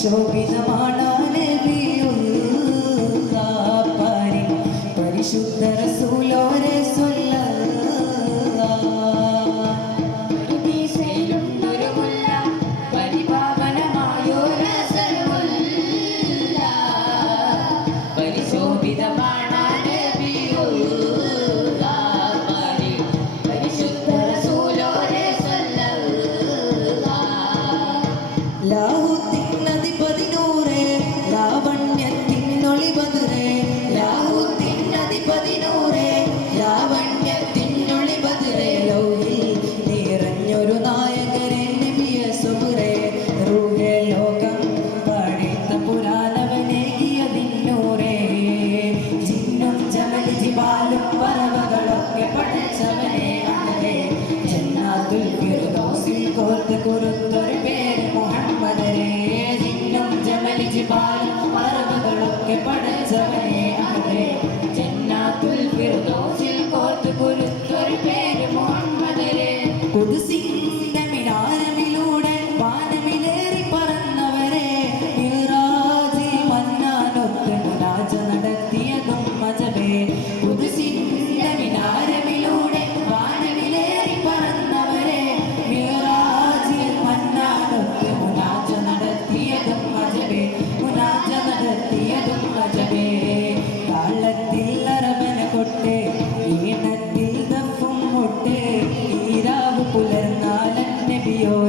ഈശോ पार पर्वत के पड़े जमीन.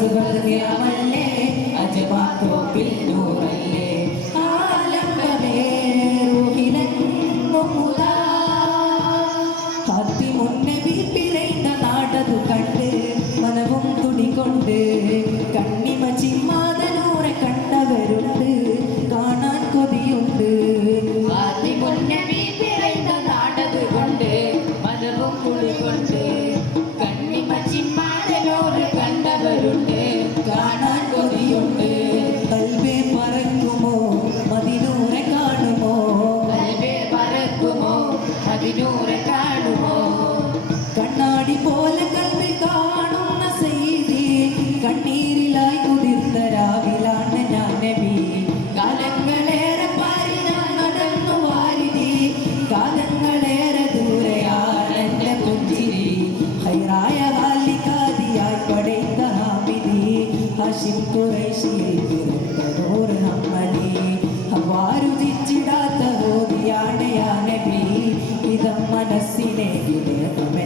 Gracias. അതിനൂറെ കാണുമോ? കണ്ണാടി പോലെ കൽവിൽ കാണുന്ന സെയ്തി കണ്ണീരിലായി കുതിർന്ന രാവിലാണ് ഞാൻ നബി. കാലങ്ങളേറെ പാരി ഞാൻ നടന്നു വാരിതി കാലങ്ങളേറെ ദൂരെയാണ് എന്റെ പുഞ്ചിരി. ഹൈറായ വാലിക്കാതിയായി പടൈത്ത ഹാമിതി Hashim കുറേശിയിൽ you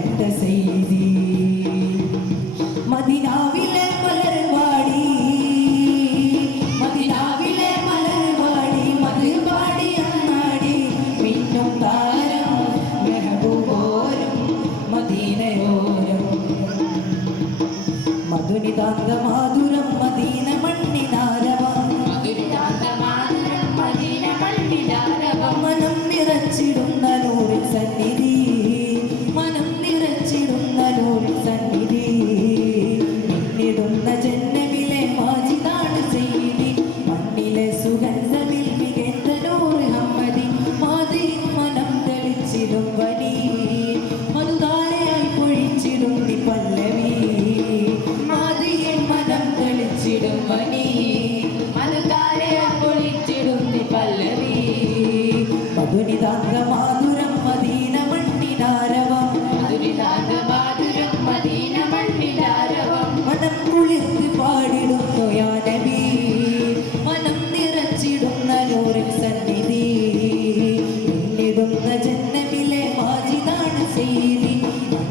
Mumbai.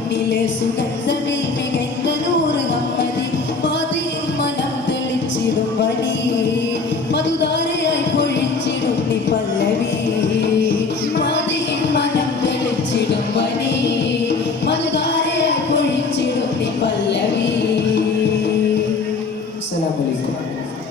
miles un